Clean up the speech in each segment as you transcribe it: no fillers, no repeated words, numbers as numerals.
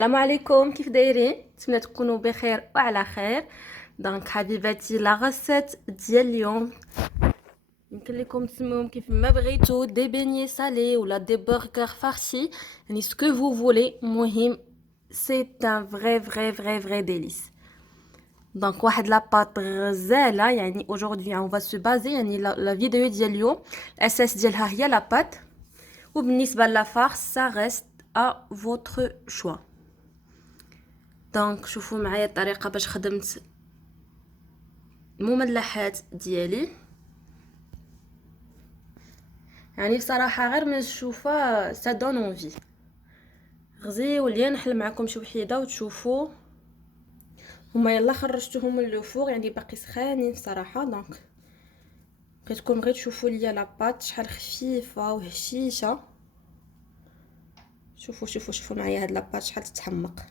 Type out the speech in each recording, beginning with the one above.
السلام عليكم، كيف دايرين؟ نتمنى تكونوا بخير وعلى خير. دونك حبيباتي، لا غاسيت ديال اليوم يمكن لكم تسموهم كيف ما بغيتو، دي بيني سالي ولا دي برجر فارسي، يعني سكو فو فولي. المهم سي ان فري ديليس. دونك واحد لاباط غزاله، يعني aujourd'hui on va se baser، يعني لا فيديو ديال اليوم الاساس ديالها هي لاباط، وبالنسبه لافارس ça reste à votre choix. دونك شوفوا معايا الطريقه باش خدمت المملحات ديالي. يعني بصراحه غير ما نشوفها سا دون اونفي. غزيو ليا نحل معكم شي وحيده وتشوفوا. هما يلا خرجتهم من لو فور، يعني باقي سخانين بصراحه. دونك بغيتكم غير تشوفوا ليا لاباط شحال خفيفه وهشيشه. شوفوا معايا هاد لاباط شحال تتحمق.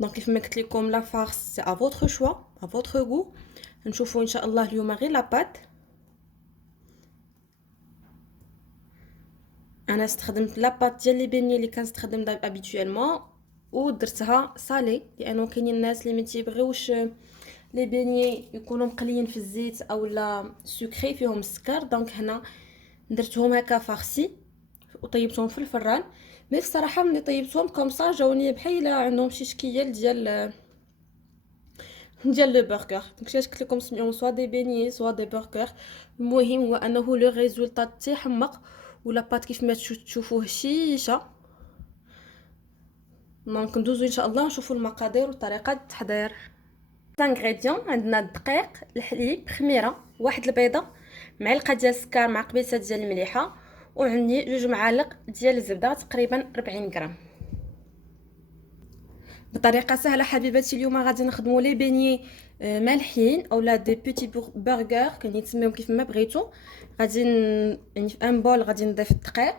دونك كيف ما قلت لكم لا فارس سي ا فوتر شوا، ا فوتر غو. نشوفوا ان شاء الله اليوم غير لاباط. انا استخدمت لاباط ديال لي بيني اللي كنستخدم ابيتويلمون، ودرتها صالي لانه كاينين الناس اللي ما تيبغيوش لي بيني يكونوا مقليين في الزيت او لا سكري فيهم السكر. دونك هنا درتهم هكا فارسي وطيبتهم في الفران. مي الصراحه ملي طيبتهم كومصا جاوني بحال عندهم شي شكيال ديال لو برجر. داكشي علاش قلت لكم سميوهم سوا دي بيني سوا دي برجر. المهم هو انه لو ريزولطا تيحمق، ولا بات كيف ما تشوفوه هشيشه. دونك ندوزو ان شاء الله نشوفوا المقادير وطريقه التحضير. انغريديون عندنا الدقيق، الحليب، خميره، واحد البيضه، معلقه ديال السكر مع قبيصه ديال المليحه، وعندي 2 معالق ديال الزبده تقريبا 40 غرام. بطريقه سهله حبيباتي، اليوم غادي نخدموا لي بيني مالحين اولا دي بيتي برجر، كاين تسميهم كيف ما بغيتو. غادي يعني في ان بول غادي نضيف الدقيق،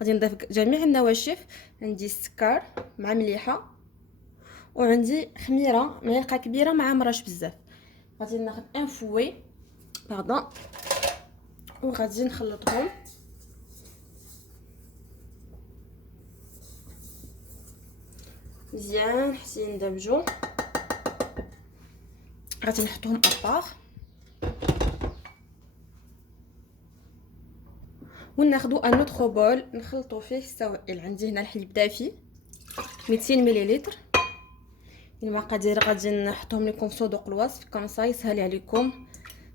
غادي نضيف جميع النواشف، عندي السكر مع مليحه، وعندي خميره معلقه كبيره مع مرش بزاف. غادي ناخذ ان فوي باردون وغادي نخلطهم مزيان حتى يندمجوا. غادي نحطهم ابار وناخذوا ان اوتر بول نخلطوا فيه السوائل. عندي هنا الحليب دافي 200 مليلتر. المقادير غادي نحطهم لكم في صندوق الوصف كونسا يسهل عليكم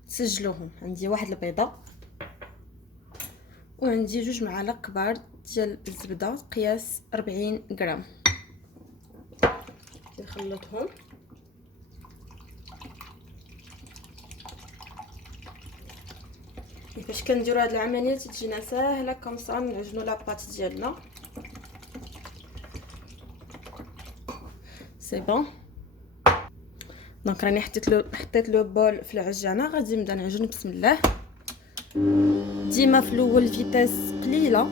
تسجلوهم. عندي واحد البيضه، وعندي 2 معالق كبار ديال الزبده قياس 40 غرام. نخلطهم كيفاش كنديروا هاد العمليه تجينا ساهله كونسا نعجنوا لاباط ديالنا. سي بون. دونك راني حطيت لو بول في العجانه، غادي نبدا نعجن بسم الله. ديما في الاول فيتاس قليله،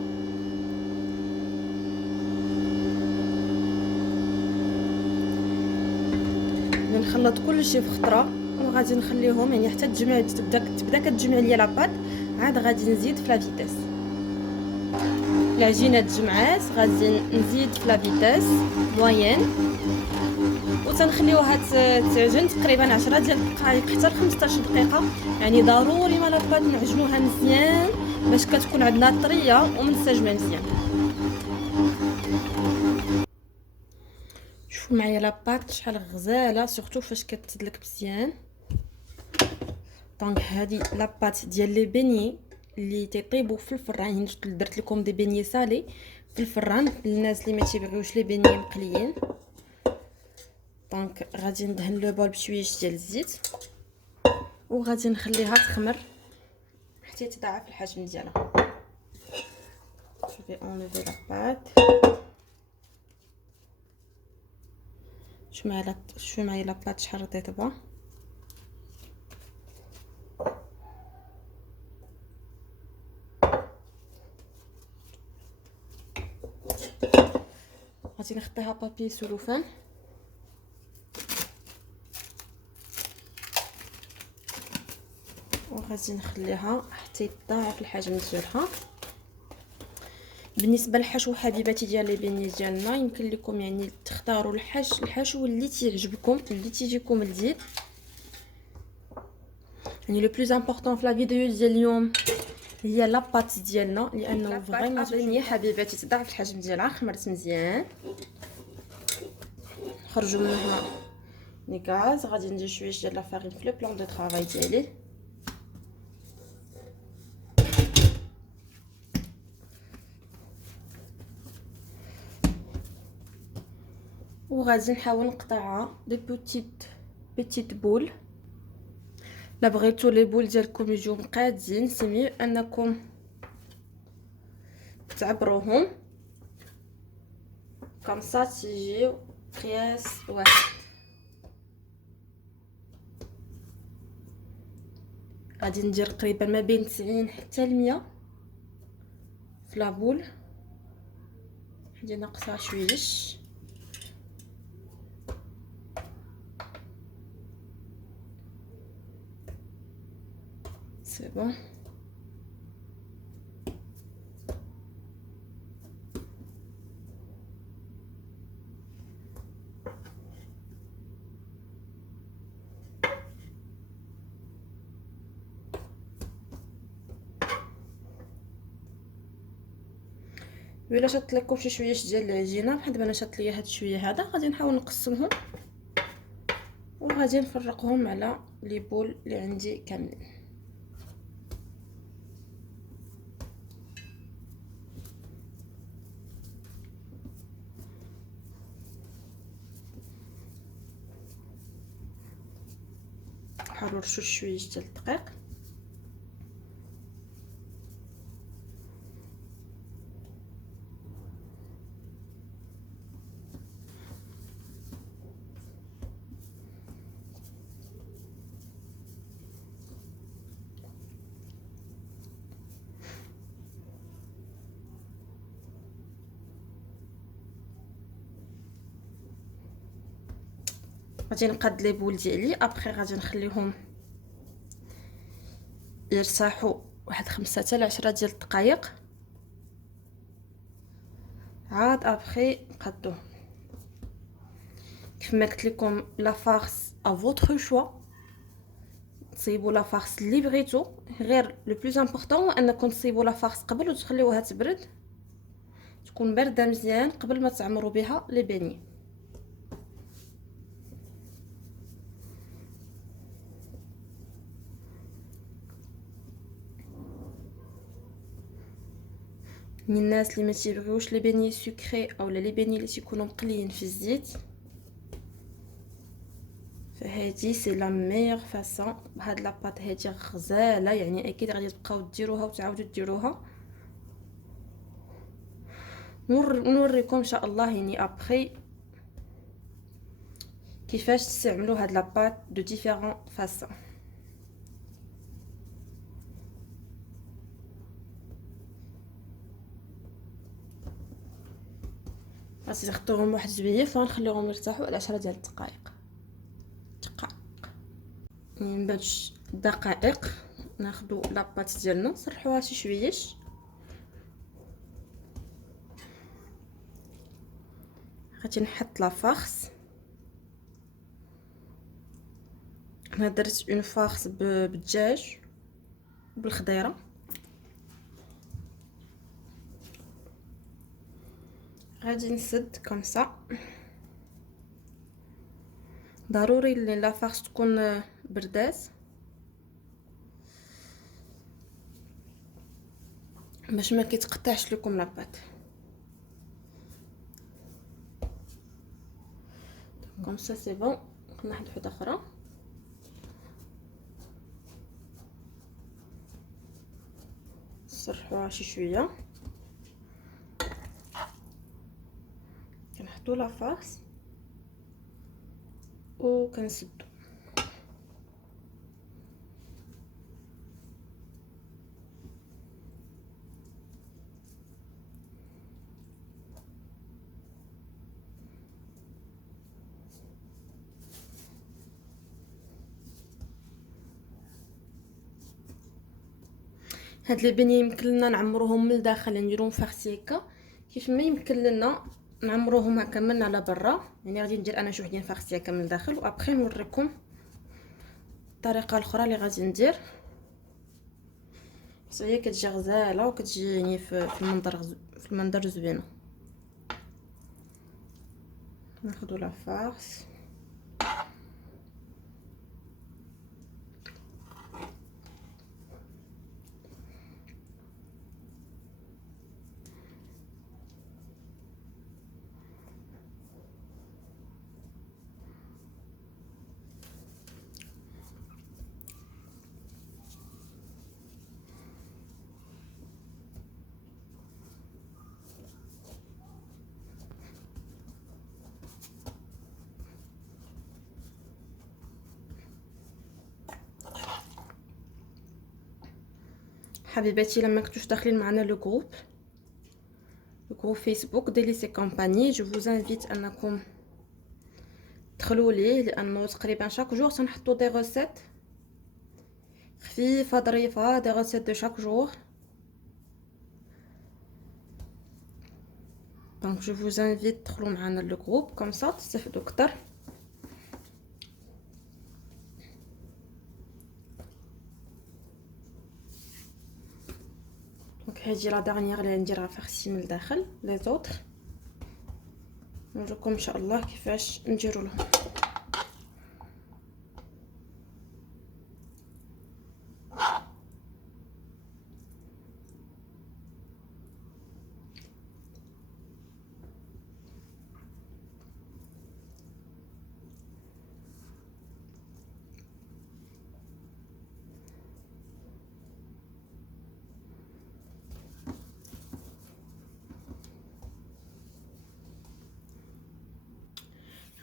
نخلط كلشي في خطره وغادي نخليهم يعني حتى تجمع تبدا كتجمع ليا لاباط. عاد غادي نزيد في لا فيتاس. العجينه تجمعات غادي نزيد في لا فيتاس موين، وتنخليوها تعجن تقريبا 10 ديال الدقائق حتى ل 15 دقيقه. يعني ضروري ما لاباط نعجنوها مزيان باش كتكون عندنا طريه ومنسجمه مزيان. شوفوا معايا لاباط شحال غزاله، سورتو فاش كتدلك مزيان. دونك هذه لاباط ديال لي بيني اللي تيطيبوا في الفران. درت لكم دي بيني سالي في الفران للناس اللي ما تيبغيوش لي بيني مقليين. دونك غادي ندهن لو بول بشويش ديال الزيت وغادي نخليها تخمر حتى يتضاعف الحجم ديالها. شوفي اونليفي لاباط. شوفي معايا لاباط شحال رطيبه. غادي نخطيها بابي سلوفان وغادي نخليها حتى يتضاعف الحجم ديالها. بالنسبه للحشو حبيباتي ديال لي بيني ديالنا، يمكن لكم يعني تختاروا الحشو اللي تيعجبكم، اللي تيجيكم لذيذ. يعني لو بلوز امبورطون في لا فيديو ديال اليوم هي لاباط ديالنا، لانه فريمون بيني حبيباتي تضاعف الحجم ديالها. خمرت مزيان، خرجوا منها لي غاز. غادي ندير شويه ديال لا فارين في لو بلان دو طرافاي ديالي. وغادي نحاول نقطعها دي بيتيت بول. لا بغيتو لي بول ديالكم يجيو مقادين، سي ميو انكم تعبروهم كمسا تيجيو قياس واحد. غادي ندير تقريبا ما بين 90 حتى 100 في لابول. هادي ناقصها شويش. سي بون. ولا شات لكم شي شويش ديال العجينه بحال دابا انا شات ليا هاد شويه هذا، غادي نحاول نقسمهم وغادي نفرقهم على لي بول اللي عندي كاملين. نحاولوا نرشوا شويش ديال الدقيق. غادي نقاد لي بول ديالي، ابخي غادي نخليهم يرتاحوا واحد 5 حتى ل 10 ديال الدقائق، عاد ابخي نقادوهم. كيف ما قلت لكم لا فارس ا فوتر شوا، تصيبوا لا فارس اللي بغيتو، غير لو بلوز امبورطون انكم تصيبوا لا فارس قبل وتخليوها تبرد، تكون بارده مزيان قبل ما تعمروا بها لي بيني. الناس اللي ما تيبغيوش لي بيني سكري اولا لي بيني اللي تيكونوا مقليين في الزيت، فهادي سي لا ميور فاصون. بهاد لاباط هادي غزاله، يعني اكيد غادي تبقاو ديروها وتعاودوا ديروها. نوريكم ان شاء الله يعني ابري كيفاش تستعملوا هاد لاباط دو ديفيرون فاصون. غادي نغطيوهم واحد شويه فنخليوهم يرتاحوا على 10 ديال الدقائق. من بعد دقائق ناخذوا لاباط ديالنا نسرحوها شي شويش. غادي نحط لا فارس. انا درت اون فارس بالدجاج وبالخضيره. غادي نسد كمسا. ضروري لا فارس تكون بردات باش ما كيتقطعش لكم لاباط. كمسا سي بون. ناخذ وحده اخرى. نسرحوها شي شويه، كنحطوا لا فارس وكنسدو. هاد لي بيني يمكن لنا نعمروهم من الداخل، نديروهم فارسي هكا، كيف ما يمكن لنا نعمروهم هكا من على برا. يعني غادي ندير انا شي وحدين فارسي هكا من الداخل، وابخي نوريكم الطريقه الاخرى اللي غادي ندير. بس هي كتجي غزاله وكتجي يعني في المنظر زوينه. ناخذ لا فارس حبيباتي. لما كنتوش داخلين معنا لو جروب فيسبوك ديليسي كومباني، جو فوز انفيت انكم دخلوا ليه، لانه تقريبا شاك جور تنحطوا دي ريسيت خفيفه ظريفه، دي ريسيت دو شاك جور. دونك جو فوز انفيت تدخلوا معنا لو جروب كوم سا تستافدوا اكثر. دونك هذه لا دارنيير اللي نديرها فارسي من الداخل. لي زوطر نوريكم ان شاء الله كيفاش نديروا لهم.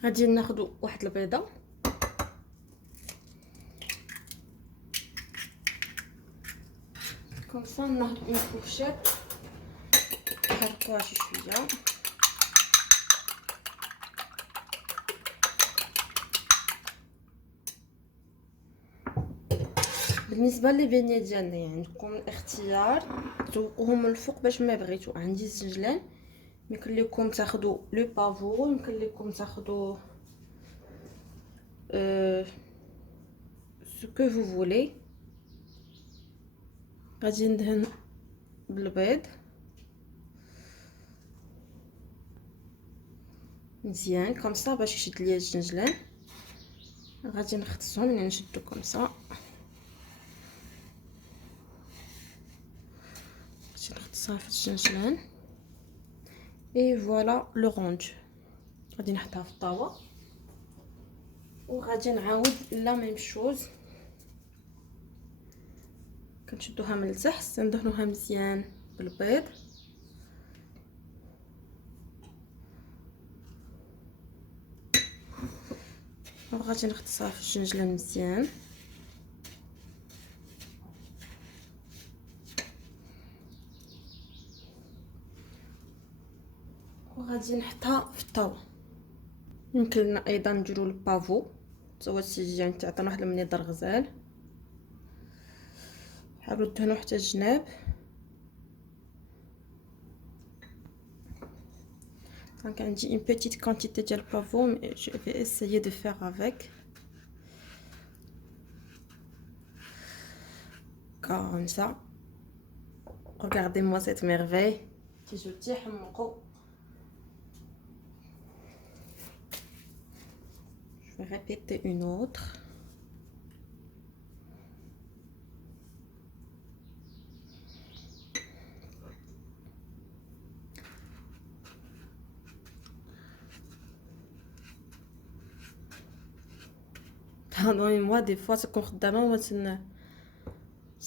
غادي ناخذ واحد البيضه، كوم سا ناخذ اون فورشيت نحركوها شي شويه. بالنسبه لي بيني ديالنا يعني عندكم الاختيار تذوقوهم من الفوق باش ما بغيتو. عندي الزنجلان، يمكن لكم تاخذوا لو بافو، يمكن لكم تاخذوا سو كو فو فولي. غادي ندهن بالبيض مزيان كوم سا باش يشد ليا الزنجلان. غادي نختصهم، يعني نشدو كوم سا، غادي نختصها في الزنجلان. اي فوالا لو رونج. غادي نحطها في الطاوه وغادي نعاود لا ميم شوز. كنشدوها من التحت، ندهنوها مزيان بالبيض، وغادي نغطسها في الجنجلان مزيان. وغادي نحطها في الطاوه. يمكن لنا ايضا نديرو البافو، هو السيجان تعطينا واحد المنظر غزال. حاولوا دهنوا حتى الجناب. دونك عندي une petite quantité ديال البافو، je vais essayer de faire avec comme ça. Regardez-moi cette merveille. تيجيو تيحمقوا. Je vais répéter une autre. Pardonnez-moi, des fois تكون خدامه وما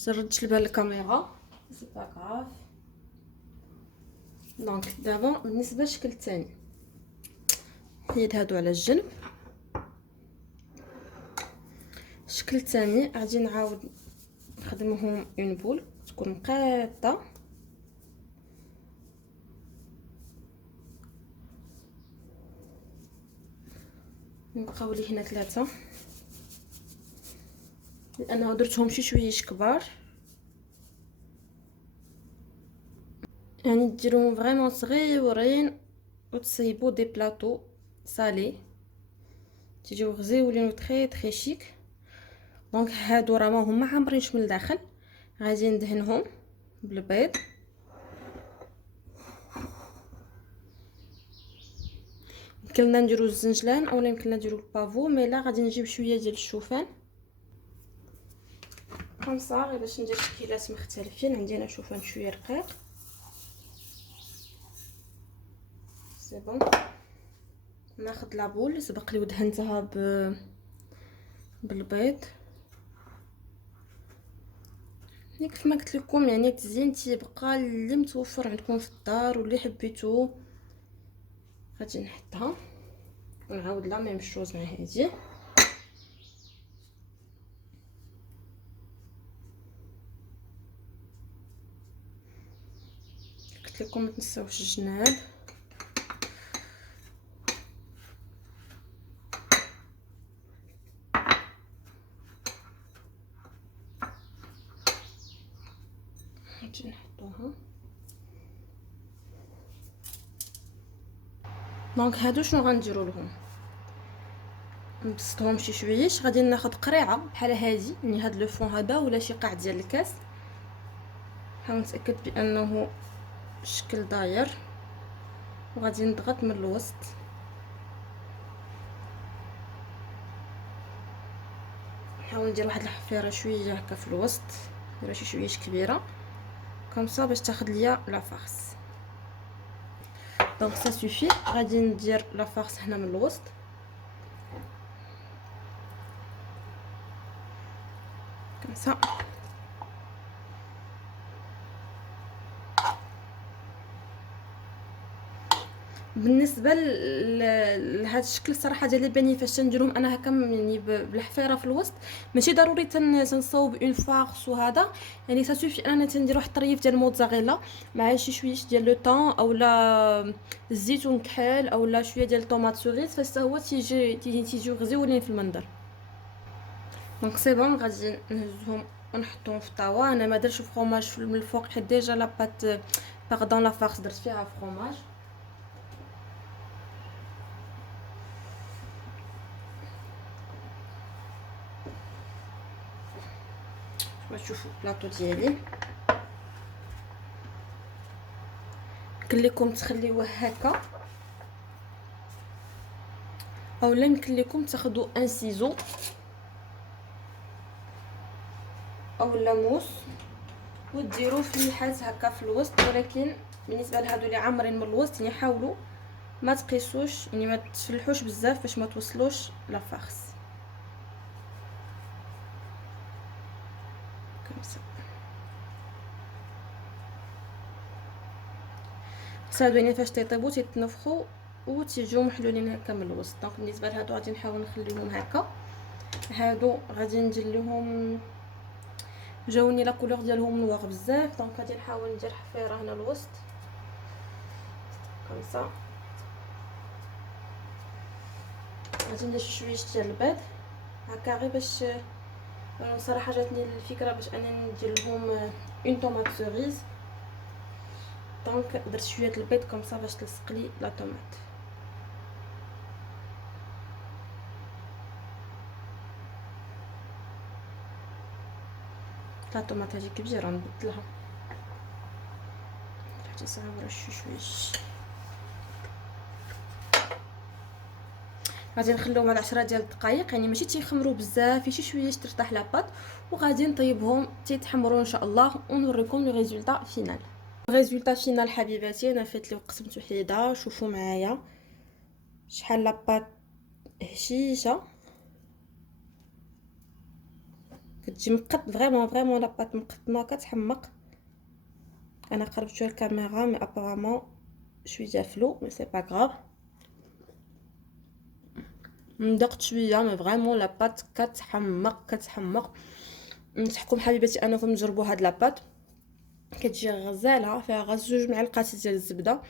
نردش البال الكاميرا، سي با غاف. دونك دابا بالنسبه للشكل الثاني، حيد هادو على الجنب. الشكل الثاني غادي نعاود نخدمهم اون بول تكون مقاده. نبقاو لي هنا 3 لانه درتهم شي شويه كبار. يعني ديروهم فريمون صغيورين وتصيبوا دي بلاطو سالي تيجيو غزيولين و تري شيك. دونك هادو راه ما هما عامرينش من الداخل، غادي ندهنهم بالبيض. يمكننا نديرو الزنجلان اولا يمكننا نديرو البافو، مي لا غادي نجيب شويه ديال الشوفان خمسة غير باش ندير شكيلات مختلفين. عندي انا شوفان شويه رقيق سي بون. ناخذ لابول سبق لي ودهنتها بالبيض. كيف ما قلت لكم يعني التزيين تيبقى اللي متوفر عندكم في الدار واللي حبيتو غادي نحطها ونعاود لا ميم شوز مع هذه. قلت لكم ما تنساوش الجناب. نجي نحطوها. دونك هادو شنو غنديروا لهم؟ نبسطهم شي شويش. غادي ناخذ قريعه بحال هذه، يعني هاد لو فون هذا ولا شي قاع ديال الكاس. نحاول نتاكد بانه الشكل داير وغادي نضغط من الوسط. نحاول ندير واحد الحفيره شويه هكا في الوسط، ندير شي شويش كبيره كومسا باش تاخذ ليا لا فارس. دونك سا سوفي. غادي ندير لا فارس هنا من الوسط كومسا. بالنسبه لهذا الشكل الصراحه ديال البانيه فاش نديرهم انا هكا يعني بالحفيره في الوسط، ماشي ضروري تنصاوب اون فارس وهذا، يعني سافي انا تندير واحد الطريف ديال الموتزاريلا مع شي شويش ديال لو طون اولا الزيتون كحل اولا شويه ديال الطوماط سوريس، فاش هو تيجيو غزيولين في المنظر. دونك سي بون. غادي نهزهم ونحطهم في الطاوه. انا ما درتش فرomاج من الفوق حيت ديجا لا بات باردون لا فارس درت فيها فرomاج. باش تشوفوا البلاطو ديالي. يمكن لكم تخليوه هكا اولا يمكن لكم تاخذوا ان سيزو اولا موس وديروه في النحاس هكا في الوسط، ولكن بالنسبه لهادو اللي عامرين من الوسط يعني حاولوا ما تقيسوش، يعني ما تفلحوش بزاف باش ما توصلوش لا فارس كمسا. صادوين فاش تيطيبوا تيتنفخوا وتيجيو محلولين هكا من الوسط. دونك بالنسبه لهادو غادي نحاول نخليهم هكا. هادو غادي ندير لهم جاوني لا كولور ديالهم نوار بزاف، دونك غادي نحاول ندير حفيره هنا الوسط كمسا. غادي ندير شويش ديال البيض هكا غير باش صراحه جاتني الفكره باش انا ندير لهم اون طوماط سوريز. دونك درت شويه البيض كمسا باش تلصق لي لا طوماط. لا طوماط هذه كبيره نبدلها حتى صغيره شويش. غادي نخليهم على 10 ديال الدقائق، يعني ماشي تيخمروا بزاف، شي شويه ترتاح لاباط، وغادي نطيبهم تيتحمروا ان شاء الله ونوريكم لو ريزولطا فينال. الريزولطا فينال حبيباتي انا فات لي وقسمت وحيده. شوفوا معايا شحال لاباط هشيشه كتجي مقد فريمون لاباط مقدمه كتحمق. انا قربت شويه الكاميرا مي ابارامون شويه فلو مي سي با غراف. ندقت شويه مي فريمون لاباط كتحمق. نصحكم حبيباتي انكم تجربوا هاد لاباط، كتجي غزاله فيها غير 2 معلقات ديال الزبده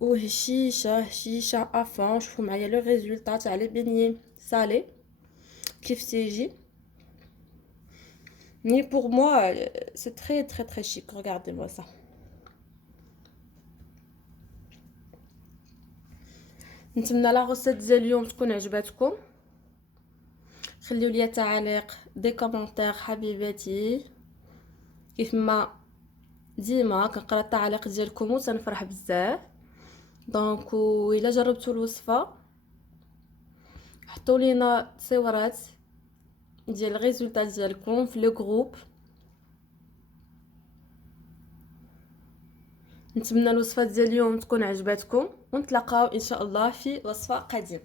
وهشيشه افون. شوفوا معايا لو ريزولطا تاع لي بيني سالي كيف تيجي. Mais pour moi, c'est très chic. Regardez-moi ça. نتمنى لا غوسيت ديال اليوم تكون عجباتكم. خليو لي تعاليق دي كومونتير حبيباتي، كيف ما ديما كنقرا التعاليق ديالكم وتنفرح بزاف. دونك الا جربتوا الوصفه حطوا لينا تصويرات ديال الريزولطات ديالكم في لو جروب. نتمنى الوصفات ديال اليوم تكون عجباتكم، ونتلاقاو ان شاء الله في وصفه قادمه.